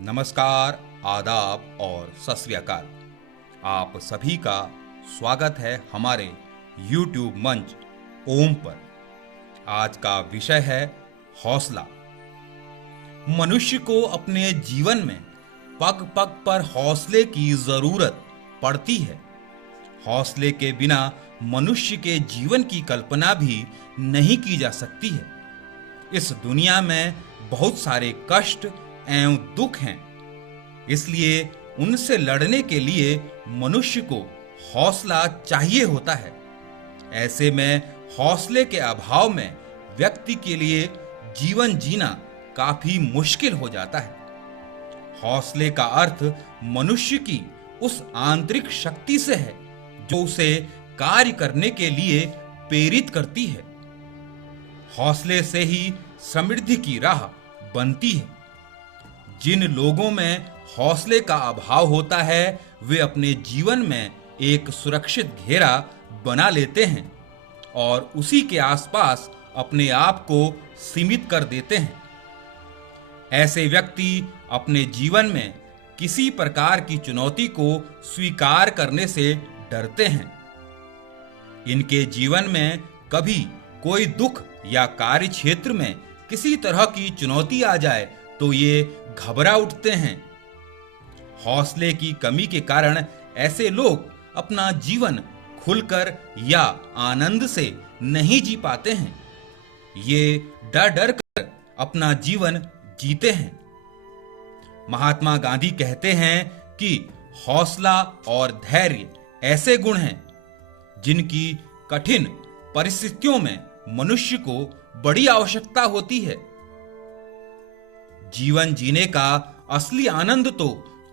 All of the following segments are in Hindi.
नमस्कार, आदाब और सत श्री अकाल। आप सभी का स्वागत है हमारे YouTube मंच ओम पर। आज का विषय है हौसला। मनुष्य को अपने जीवन में पग पग पर हौसले की जरूरत पड़ती है। हौसले के बिना मनुष्य के जीवन की कल्पना भी नहीं की जा सकती है। इस दुनिया में बहुत सारे कष्ट एवं दुख हैं, इसलिए उनसे लड़ने के लिए मनुष्य को हौसला चाहिए होता है। ऐसे में हौसले के अभाव में व्यक्ति के लिए जीवन जीना काफी मुश्किल हो जाता है। हौसले का अर्थ मनुष्य की उस आंतरिक शक्ति से है जो उसे कार्य करने के लिए प्रेरित करती है। हौसले से ही समृद्धि की राह बनती है। जिन लोगों में हौसले का अभाव होता है वे अपने जीवन में एक सुरक्षित घेरा बना लेते हैं और उसी के आसपास अपने आप को सीमित कर देते हैं। ऐसे व्यक्ति अपने जीवन में किसी प्रकार की चुनौती को स्वीकार करने से डरते हैं। इनके जीवन में कभी कोई दुख या कार्य क्षेत्र में किसी तरह की चुनौती आ जाए तो ये घबरा उठते हैं। हौसले की कमी के कारण ऐसे लोग अपना जीवन खुलकर या आनंद से नहीं जी पाते हैं। ये डर डर कर अपना जीवन जीते हैं। महात्मा गांधी कहते हैं कि हौसला और धैर्य ऐसे गुण हैं जिनकी कठिन परिस्थितियों में मनुष्य को बड़ी आवश्यकता होती है। जीवन जीने का असली आनंद तो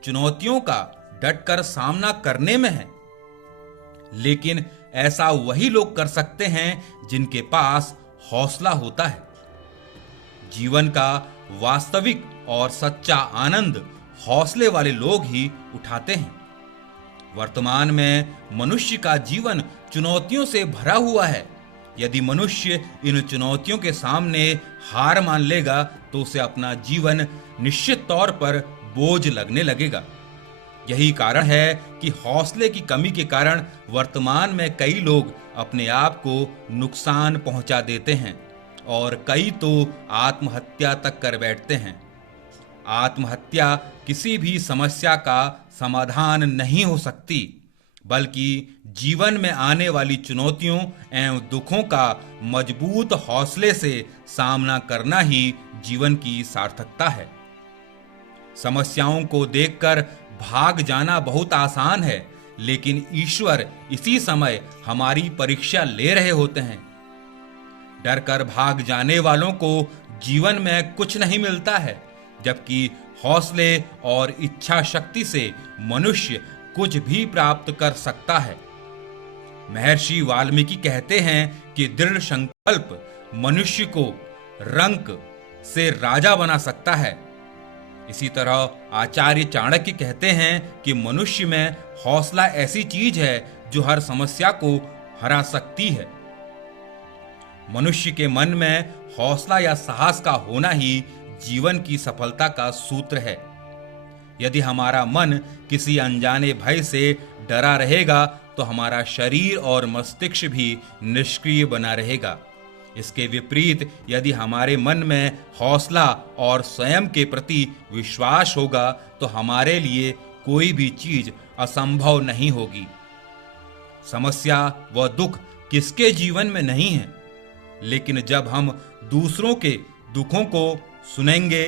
चुनौतियों का डटकर सामना करने में है, लेकिन ऐसा वही लोग कर सकते हैं जिनके पास हौसला होता है। जीवन का वास्तविक और सच्चा आनंद हौसले वाले लोग ही उठाते हैं। वर्तमान में मनुष्य का जीवन चुनौतियों से भरा हुआ है। यदि मनुष्य इन चुनौतियों के सामने हार मान लेगा तो उसे अपना जीवन निश्चित तौर पर बोझ लगने लगेगा। यही कारण है कि हौसले की कमी के कारण वर्तमान में कई लोग अपने आप को नुकसान पहुंचा देते हैं और कई तो आत्महत्या तक कर बैठते हैं। आत्महत्या किसी भी समस्या का समाधान नहीं हो सकती, बल्कि जीवन में आने वाली चुनौतियों एवं दुखों का मजबूत हौसले से सामना करना ही जीवन की सार्थकता है। समस्याओं को देखकर भाग जाना बहुत आसान है, लेकिन ईश्वर इसी समय हमारी परीक्षा ले रहे होते हैं। डरकर भाग जाने वालों को जीवन में कुछ नहीं मिलता है, जबकि हौसले और इच्छा शक्ति से मनुष्य कुछ भी प्राप्त कर सकता है। महर्षि वाल्मीकि कहते हैं कि दृढ़ संकल्प मनुष्य को रंक से राजा बना सकता है। इसी तरह आचार्य चाणक्य कहते हैं कि मनुष्य में हौसला ऐसी चीज है जो हर समस्या को हरा सकती है। मनुष्य के मन में हौसला या साहस का होना ही जीवन की सफलता का सूत्र है। यदि हमारा मन किसी अनजाने भय से डरा रहेगा तो हमारा शरीर और मस्तिष्क भी निष्क्रिय बना रहेगा। इसके विपरीत यदि हमारे मन में हौसला और स्वयं के प्रति विश्वास होगा तो हमारे लिए कोई भी चीज असंभव नहीं होगी। समस्या व दुख किसके जीवन में नहीं है, लेकिन जब हम दूसरों के दुखों को सुनेंगे,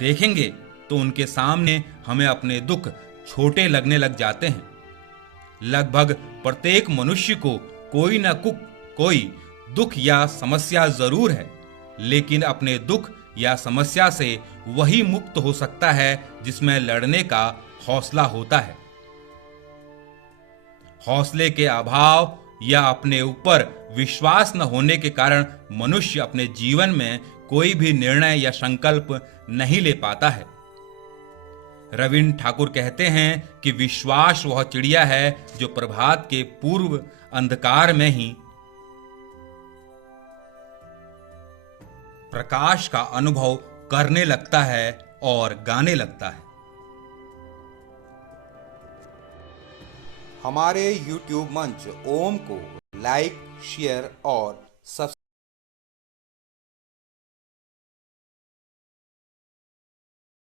देखेंगे तो उनके सामने हमें अपने दुख छोटे लगने लग जाते हैं। लगभग प्रत्येक मनुष्य को कोई न कोई दुख या समस्या जरूर है, लेकिन अपने दुख या समस्या से वही मुक्त हो सकता है जिसमें लड़ने का हौसला होता है। हौसले के अभाव या अपने ऊपर विश्वास न होने के कारण मनुष्य अपने जीवन में कोई भी निर्णय या संकल्प नहीं ले पाता है। रविन्द्र ठाकुर कहते हैं कि विश्वास वह चिड़िया है जो प्रभात के पूर्व अंधकार में ही प्रकाश का अनुभव करने लगता है और गाने लगता है। हमारे YouTube मंच ओम को लाइक, शेयर और सब्सक्राइब